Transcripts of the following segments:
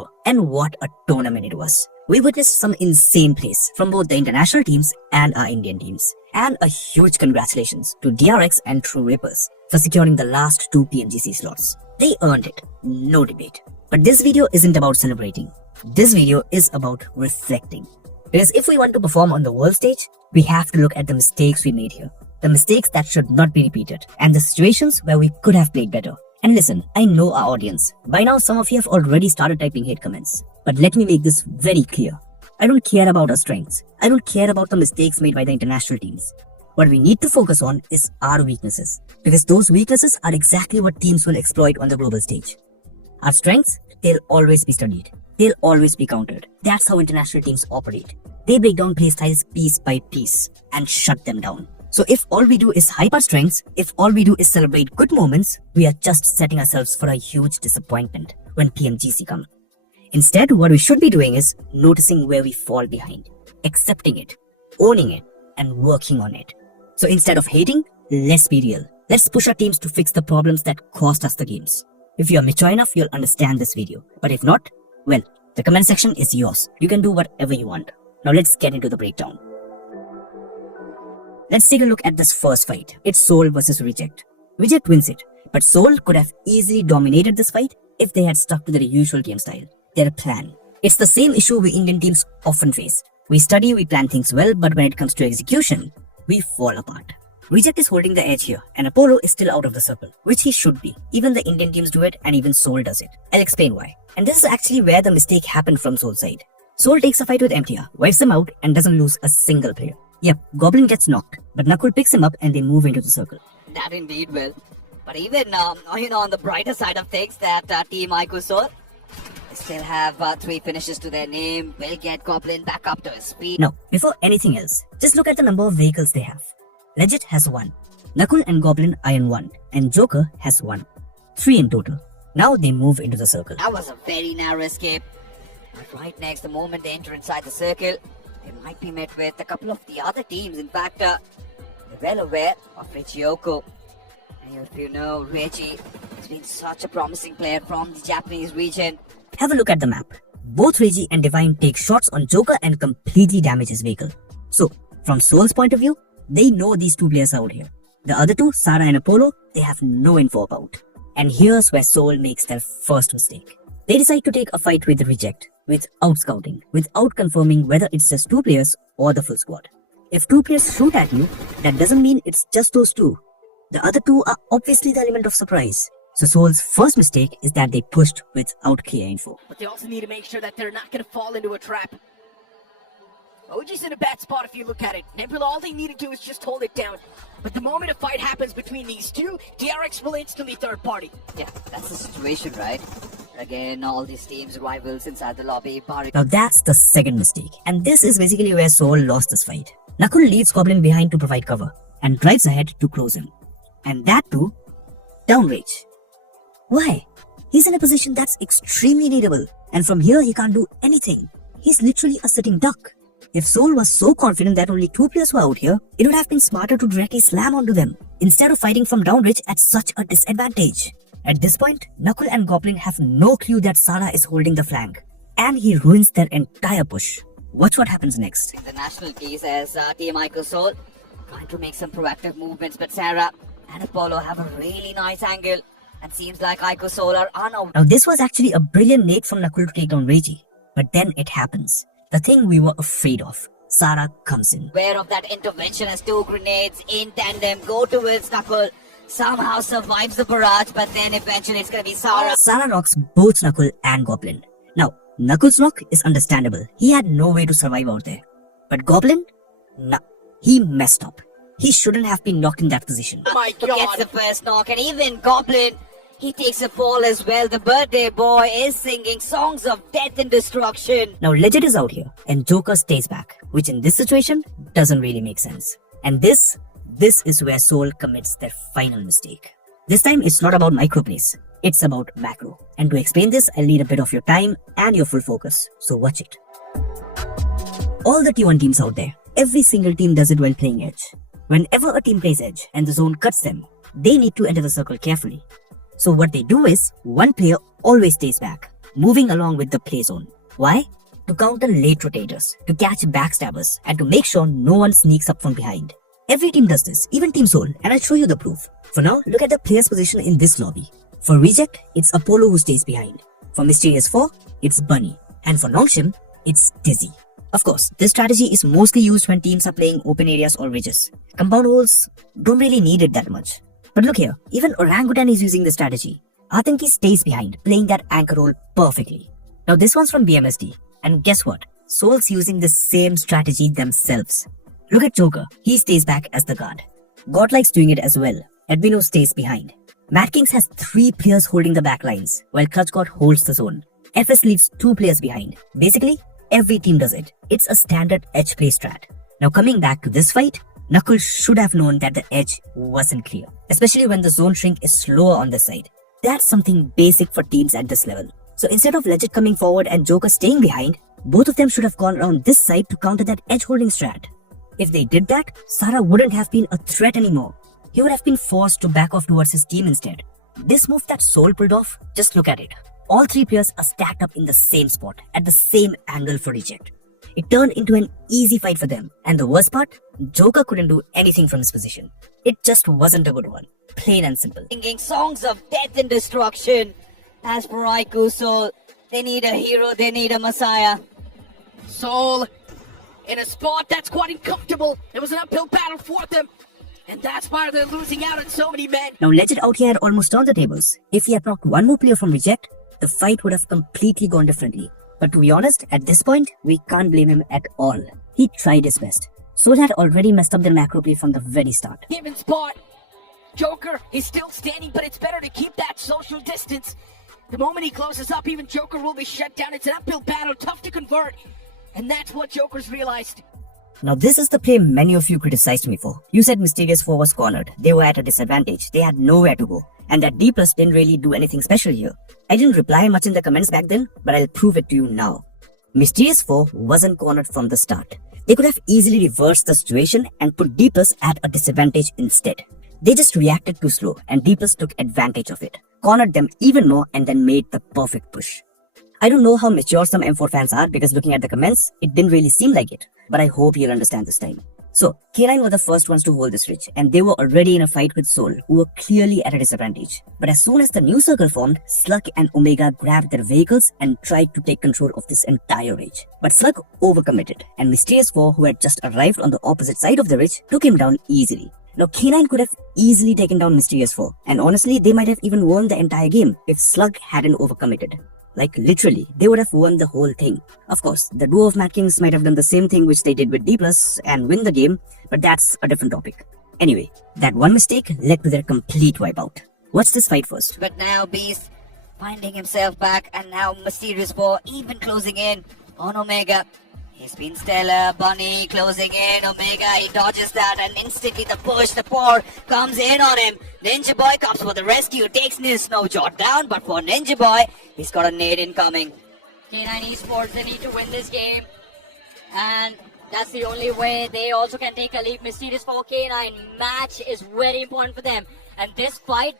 over. And what a tournament it was. We witnessed some insane plays from both the international teams and our Indian teams. And a huge congratulations to DRX and True Rippers for securing the last 2 PMGC slots. They earned it, no debate. But this video isn't about celebrating. This video is about reflecting. Because if we want to perform on the world stage, we have to look at the mistakes we made here. The mistakes that should not be repeated. And the situations where we could have played better. And listen, I know our audience. By now some of you have already started typing hate comments. But let me make this very clear. I don't care about our strengths. I don't care about the mistakes made by the international teams. What we need to focus on is our weaknesses. Because those weaknesses are exactly what teams will exploit on the global stage. Our strengths, they'll always be studied. They'll always be countered. That's how international teams operate. They break down playstyles piece by piece and shut them down. So if all we do is hype our strengths, if all we do is celebrate good moments, we are just setting ourselves for a huge disappointment when PMGC comes. Instead, what we should be doing is noticing where we fall behind, accepting it, owning it, and working on it. So instead of hating, let's be real. Let's push our teams to fix the problems that cost us the games. If you're mature enough, you'll understand this video. But if not, well, the comment section is yours. You can do whatever you want. Now let's get into the breakdown. Let's take a look at this first fight. It's Soul versus Reject. Reject wins it, but Soul could have easily dominated this fight if they had stuck to their usual game style, their plan. It's the same issue we Indian teams often face. We study, we plan things well, but when it comes to execution, we fall apart. Reject is holding the edge here, and Apollo is still out of the circle, which he should be. Even the Indian teams do it, and even Soul does it. I'll explain why. And this is actually where the mistake happened from Soul's side. Soul takes a fight with MTR, wipes them out, and doesn't lose a single player. Yep, Goblin gets knocked, but Nakul picks him up and they move into the circle. That indeed will. But even, on the brighter side of things, that Team Soul still have 3 finishes to their name, will get Goblin back up to his speed. Now, before anything else, just look at the number of vehicles they have. Legit has 1. Nakul and Goblin are in 1, and Joker has 1. 3 in total. Now they move into the circle. That was a very narrow escape. But right next, the moment they enter inside the circle, they might be met with a couple of the other teams. In fact, they're well aware of Reggie. And if you know, Reggie has been such a promising player from the Japanese region. Have a look at the map. Both Reggie and Divine take shots on Joker and completely damage his vehicle. So, from Soul's point of view, they know these 2 players are out here. The other 2, Sarah and Apollo, they have no info about. And here's where Soul makes their first mistake. They decide to take a fight with Reject, without scouting, without confirming whether it's just 2 players or the full squad. If 2 players shoot at you, that doesn't mean it's just those 2. The other 2 are obviously the element of surprise. So Soul's first mistake is that they pushed without clear info. But they also need to make sure that they're not going to fall into a trap. OG's in a bad spot if you look at it. Nebula, all they need to do is just hold it down. But the moment a fight happens between these 2, DRX will instantly third party. Yeah, that's the situation, right? Again, all these teams, rivals inside the lobby. Now that's the second mistake. And this is basically where Soul lost this fight. Nakul leaves Goblin behind to provide cover and drives ahead to close him. And that too, down rage. Why? He's in a position that's extremely needable. And from here he can't do anything. He's literally a sitting duck. If Soul was so confident that only 2 players were out here, it would have been smarter to directly slam onto them, instead of fighting from downrange at such a disadvantage. At this point, Nakul and Goblin have no clue that Sarah is holding the flank, and he ruins their entire push. Watch what happens next. In the national case, as Team Soul trying to make some proactive movements, but Sarah and Apollo have a really nice angle, and seems like Soul are unaware. Now this was actually a brilliant nade from Nakul to take down Reggie, but then it happens. The thing we were afraid of. Sarah comes in. Aware of that intervention as 2 grenades in tandem go towards Nakul. Somehow survives the barrage, but then eventually it's gonna be Sarah. Sarah knocks both Nakul and Goblin. Now, Nakul's knock is understandable. He had no way to survive out there. But Goblin? Nah, he messed up. He shouldn't have been knocked in that position. Oh my He god! gets the first knock, and even Goblin, he takes a fall as well. The birthday boy is singing songs of death and destruction. Now Legend is out here and Joker stays back, which in this situation doesn't really make sense. And this is where Soul commits their final mistake. This time it's not about micro plays, it's about macro. And to explain this, I'll need a bit of your time and your full focus, so watch it. All the T1 teams out there, every single team does it while playing Edge. Whenever a team plays Edge and the zone cuts them, they need to enter the circle carefully. So what they do is, one player always stays back, moving along with the play zone. Why? To counter late rotators, to catch backstabbers, and to make sure no one sneaks up from behind. Every team does this, even Team Soul, and I'll show you the proof. For now, look at the player's position in this lobby. For Reject, it's Apollo who stays behind. For Mysterious 4, it's Bunny. And for Longshim, it's Dizzy. Of course, this strategy is mostly used when teams are playing open areas or ridges. Compound holes don't really need it that much. But look here, even Orangutan is using this strategy. Atanki stays behind, playing that anchor role perfectly. Now this one's from BMSD. And guess what? Soul's using the same strategy themselves. Look at Joker, he stays back as the guard. Godlike's doing it as well. Edwino stays behind. Mad Kings has 3 players holding the back lines, while Clutch God holds the zone. FS leaves 2 players behind. Basically, every team does it. It's a standard edge play strat. Now coming back to this fight, Knuckles should have known that the edge wasn't clear, especially when the zone shrink is slower on this side. That's something basic for teams at this level. So instead of Legit coming forward and Joker staying behind, both of them should have gone around this side to counter that edge holding strat. If they did that, Sara wouldn't have been a threat anymore. He would have been forced to back off towards his team instead. This move that Soul pulled off, just look at it. All 3 players are stacked up in the same spot, at the same angle for Reject. It turned into an easy fight for them, and the worst part, Joker couldn't do anything from his position. It just wasn't a good one. Plain and simple. Singing songs of death and destruction. As for Raikou Soul, they need a hero, they need a messiah. Soul, in a spot that's quite uncomfortable. It was an uphill battle for them. And that's why they're losing out on so many men. Now Legit out here had almost turned the tables. If he had knocked one more player from Reject, the fight would have completely gone differently. But to be honest, at this point, we can't blame him at all. He tried his best. Soul had already messed up their macro play from the very start. Given spot. Joker is still standing, but it's better to keep that social distance. The moment he closes up, even Joker will be shut down. It's an uphill battle, tough to convert. And that's what Joker's realized. Now this is the play many of you criticized me for. You said Mysterious 4 was cornered. They were at a disadvantage. They had nowhere to go. And that D+ didn't really do anything special here. I didn't reply much in the comments back then, but I'll prove it to you now. Mysterious 4 wasn't cornered from the start. They could have easily reversed the situation and put D+ at a disadvantage instead. They just reacted too slow and D+ took advantage of it, cornered them even more and then made the perfect push. I don't know how mature some M4 fans are because looking at the comments, it didn't really seem like it, but I hope you'll understand this time. So, K9 were the first ones to hold this ridge and they were already in a fight with Soul, who were clearly at a disadvantage. But as soon as the new circle formed, Slug and Omega grabbed their vehicles and tried to take control of this entire ridge. But Slug overcommitted and Mysterious 4, who had just arrived on the opposite side of the ridge, took him down easily. Now K9 could have easily taken down Mysterious 4 and honestly they might have even won the entire game if Slug hadn't overcommitted. Like literally, they would have won the whole thing. Of course, the duo of Mad Kings might have done the same thing which they did with D+ and win the game, but that's a different topic. Anyway, that one mistake led to their complete wipeout. Watch this fight first. But now Beast finding himself back, and now Mysterious 4 even closing in on Omega. He's been stellar. Bunny closing in. Omega, he dodges that and instantly the push, the pour comes in on him. Ninja Boy comes for the rescue, takes his snow jot down, but for Ninja Boy, he's got a nade incoming. K9 Esports, they need to win this game. And that's the only way they also can take a lead. Mysterious 4 K9 match is very important for them. And this fight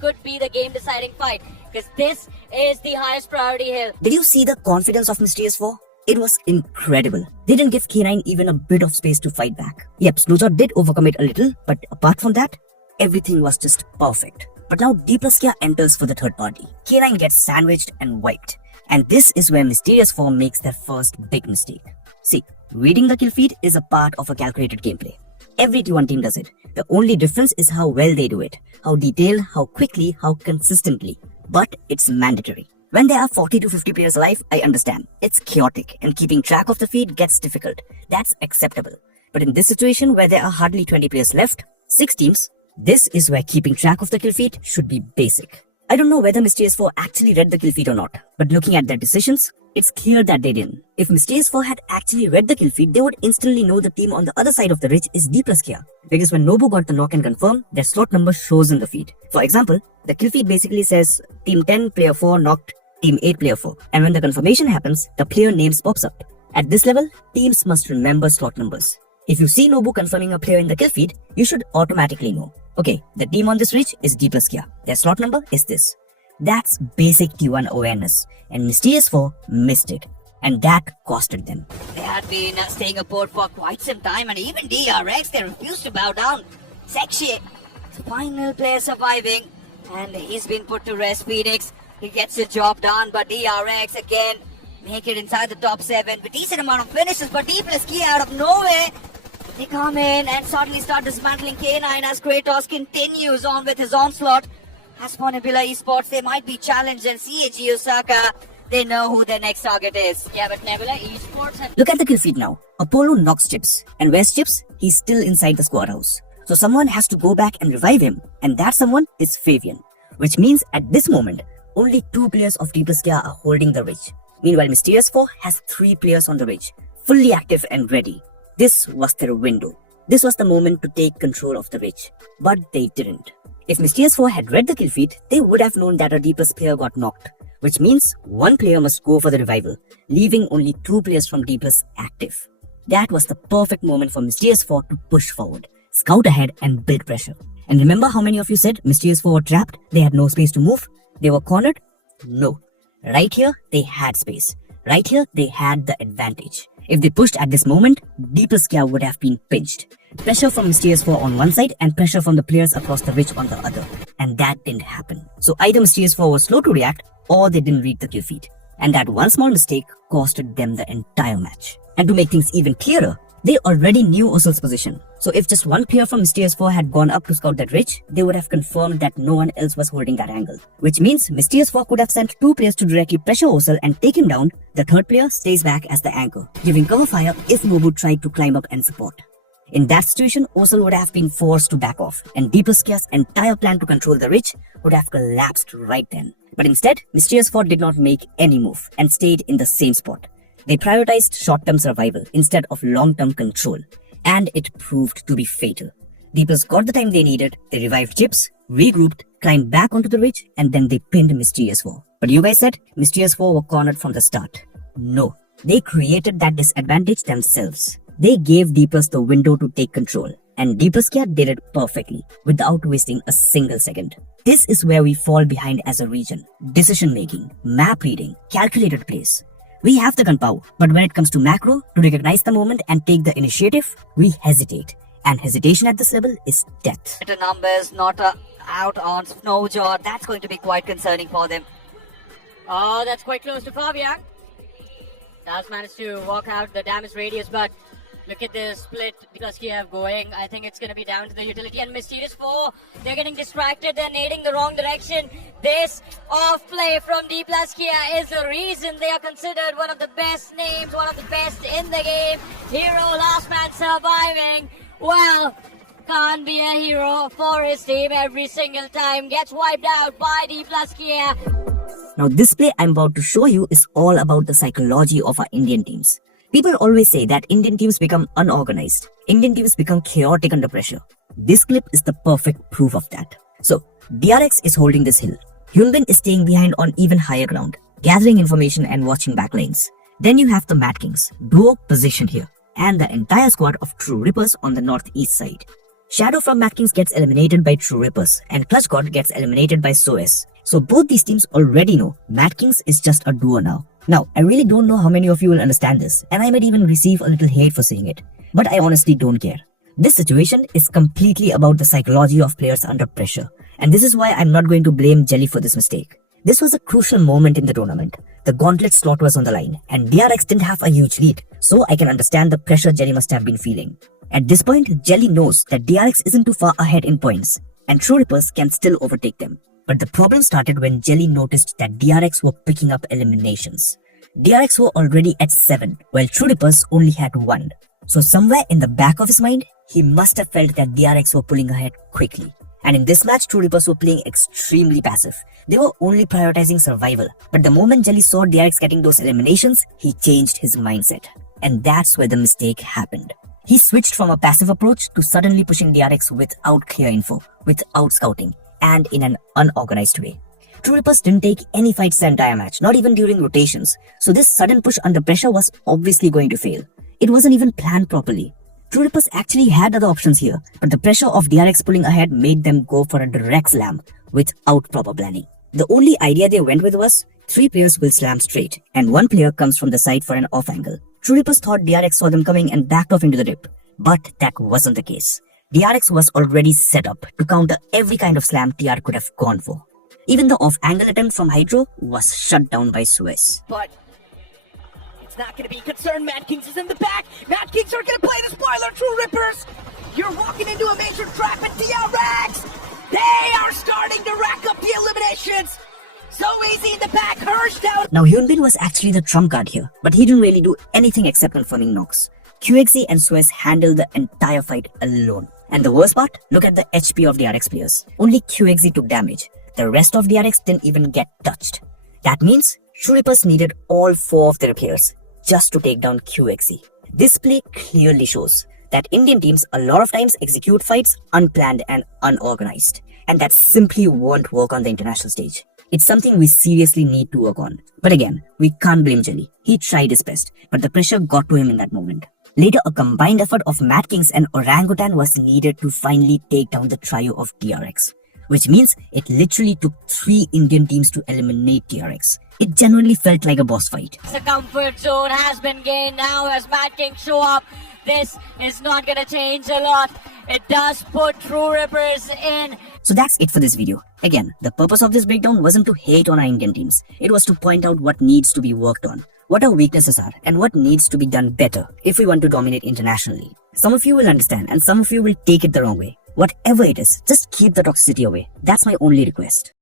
could be the game deciding fight. Because this is the highest priority hill. Did you see the confidence of Mysterious 4? It was incredible. They didn't give K9 even a bit of space to fight back. Yep, Snowjot did overcommit a little, but apart from that, everything was just perfect. But now D+ enters for the third party. K9 gets sandwiched and wiped. And this is where Mysterious 4 makes their first big mistake. See, reading the kill feed is a part of a calculated gameplay. Every T1 team does it. The only difference is how well they do it. How detailed, how quickly, how consistently. But it's mandatory. When there are 40 to 50 players alive, I understand. It's chaotic and keeping track of the feed gets difficult. That's acceptable. But in this situation where there are hardly 20 players left, 6 teams, this is where keeping track of the kill feed should be basic. I don't know whether Mysterious 4 actually read the kill feed or not, but looking at their decisions, it's clear that they didn't. If Mysterious 4 had actually read the kill feed, they would instantly know the team on the other side of the ridge is D+ Kia. Because when Nobu got the knock and confirm, their slot number shows in the feed. For example, the kill feed basically says Team 10 player 4 knocked Team 8 player 4. And when the confirmation happens, the player names pops up. At this level, teams must remember slot numbers. If you see Nobu confirming a player in the kill feed, you should automatically know. Okay, the team on this ridge is D+ Kia. Their slot number is this. That's basic T1 awareness, and Mysterious 4 missed it, and that costed them. They had been staying aboard for quite some time, and even DRX, they refused to bow down. Sekshi, the final player surviving, and he's been put to rest. Phoenix, he gets the job done, but DRX again make it inside the top 7 with decent amount of finishes, but D plus Key out of nowhere. They come in and suddenly start dismantling K9 as Kratos continues on with his onslaught. As for Nebula Esports, they might be challenged, and CAG Osaka, they know who their next target is. Yeah, but Nebula Esports and Look at the kill feed now. Apollo knocks Chips, and where's Chips? He's still inside the squad house. So someone has to go back and revive him, and that someone is Fabian. Which means at this moment, only 2 players of D plus K are holding the ridge. Meanwhile, Mysterious 4 has 3 players on the ridge, fully active and ready. This was their window. This was the moment to take control of the ridge. But they didn't. If Mysterious 4 had read the kill feed, they would have known that a D plus player got knocked. Which means 1 player must go for the revival, leaving only 2 players from D plus active. That was the perfect moment for Mysterious 4 to push forward, scout ahead and build pressure. And remember how many of you said Mysterious 4 were trapped? They had no space to move? They were cornered? No. Right here, they had space. Right here, they had the advantage. If they pushed at this moment, D plus Kia would have been pinched. Pressure from Mysterious 4 on one side and pressure from the players across the ridge on the other. And that didn't happen. So either Mysterious 4 was slow to react or they didn't read the kill feed. And that one small mistake costed them the entire match. And to make things even clearer, they already knew Osel's position. So if just 1 player from Mysterious 4 had gone up to scout that ridge, they would have confirmed that no one else was holding that angle. Which means Mysterious 4 could have sent 2 players to directly pressure Osel and take him down. The 3rd player stays back as the anchor, giving cover fire if Nobu tried to climb up and support. In that situation, Osel would have been forced to back off, and D plus Kia's entire plan to control the ridge would have collapsed right then. But instead, Mysterious 4 did not make any move and stayed in the same spot. They prioritized short-term survival instead of long-term control, and it proved to be fatal. D plus got the time they needed, they revived Chips, regrouped, climbed back onto the ridge, and then they pinned Mysterious 4. But you guys said Mysterious 4 were cornered from the start. No, they created that disadvantage themselves. They gave D plus the window to take control, and D plus Kia did it perfectly, without wasting a single second. This is where we fall behind as a region. Decision making, map reading, calculated plays. We have the gunpowder, but when it comes to macro, to recognize the moment and take the initiative, we hesitate. And hesitation at this level is death. The numbers not out on Snowjaw, that's going to be quite concerning for them. oh, that's quite close to Fabian. Does manage to walk out the damage radius, but look at the split because Kiev going. I think it's going to be down to the utility and Mysterious 4. They're getting distracted. They're nading the wrong direction. This off play from D plus Kia is the reason they are considered one of the best names, one of the best in the game. Hero last man surviving. Well, can't be a hero for his team every single time. Gets wiped out by D plus Kia. Now this play I'm about to show you is all about the psychology of our Indian teams. People always say that Indian teams become unorganized. Indian teams become chaotic under pressure. This clip is the perfect proof of that. So, DRX is holding this hill. Hyunbin is staying behind on even higher ground, gathering information and watching backlines. Then you have the Mad Kings, duo positioned here, and the entire squad of True Rippers on the northeast side. Shadow from Mad Kings gets eliminated by True Rippers, and Clutch God gets eliminated by SOS. So both these teams already know Mad Kings is just a duo now. Now, I really don't know how many of you will understand this, and I might even receive a little hate for saying it, but I honestly don't care. This situation is completely about the psychology of players under pressure, and this is why I'm not going to blame Jelly for this mistake. This was a crucial moment in the tournament. The gauntlet slot was on the line, and DRX didn't have a huge lead, so I can understand the pressure Jelly must have been feeling. At this point, Jelly knows that DRX isn't too far ahead in points, and True Rippers can still overtake them. But the problem started when Jelly noticed that DRX were picking up eliminations. DRX were already at 7, while True Rippers only had 1. So somewhere in the back of his mind, he must have felt that DRX were pulling ahead quickly. And in this match, True Rippers were playing extremely passive. They were only prioritizing survival. But the moment Jelly saw DRX getting those eliminations, he changed his mindset. And that's where the mistake happened. He switched from a passive approach to suddenly pushing DRX without clear info, without scouting, and in an unorganized way. True Rippers didn't take any fights the entire match, not even during rotations, so this sudden push under pressure was obviously going to fail. It wasn't even planned properly. True Rippers actually had other options here, but the pressure of DRX pulling ahead made them go for a direct slam without proper planning. The only idea they went with was 3 players will slam straight and 1 player comes from the side for an off angle. True Rippers thought DRX saw them coming and backed off into the rip. But that wasn't the case. DRX was already set up to counter every kind of slam TR could have gone for. Even the off-angle attempt from Hydro was shut down by Suez. But it's not going to be concerned. Mad Kings is in the back. Mad Kings are going to play the spoiler. True Rippers, you're walking into a major trap, and DRX, they are starting to rack up the eliminations. So easy in the back. Hirsch down. Now Hyunbin was actually the trump card here, but he didn't really do anything except confirming knocks. QXE and Suez handled the entire fight alone. And the worst part, look at the HP of DRX players. Only QXE took damage. The rest of DRX didn't even get touched. That means True Rippers needed all 4 of their players just to take down QXE. This play clearly shows that Indian teams a lot of times execute fights unplanned and unorganized. And that simply won't work on the international stage. It's something we seriously need to work on. But again, we can't blame Jelly. He tried his best, but the pressure got to him in that moment. Later, a combined effort of Mad Kings and Orangutan was needed to finally take down the trio of DRX. Which means it literally took 3 Indian teams to eliminate DRX. It genuinely felt like a boss fight. The comfort zone has been gained now as Mad Kings show up. This is not going to change a lot. It does put True Rippers in. So that's it for this video. Again, the purpose of this breakdown wasn't to hate on our Indian teams. It was to point out what needs to be worked on, what our weaknesses are, and what needs to be done better if we want to dominate internationally. Some of you will understand and some of you will take it the wrong way. Whatever it is, just keep the toxicity away. That's my only request.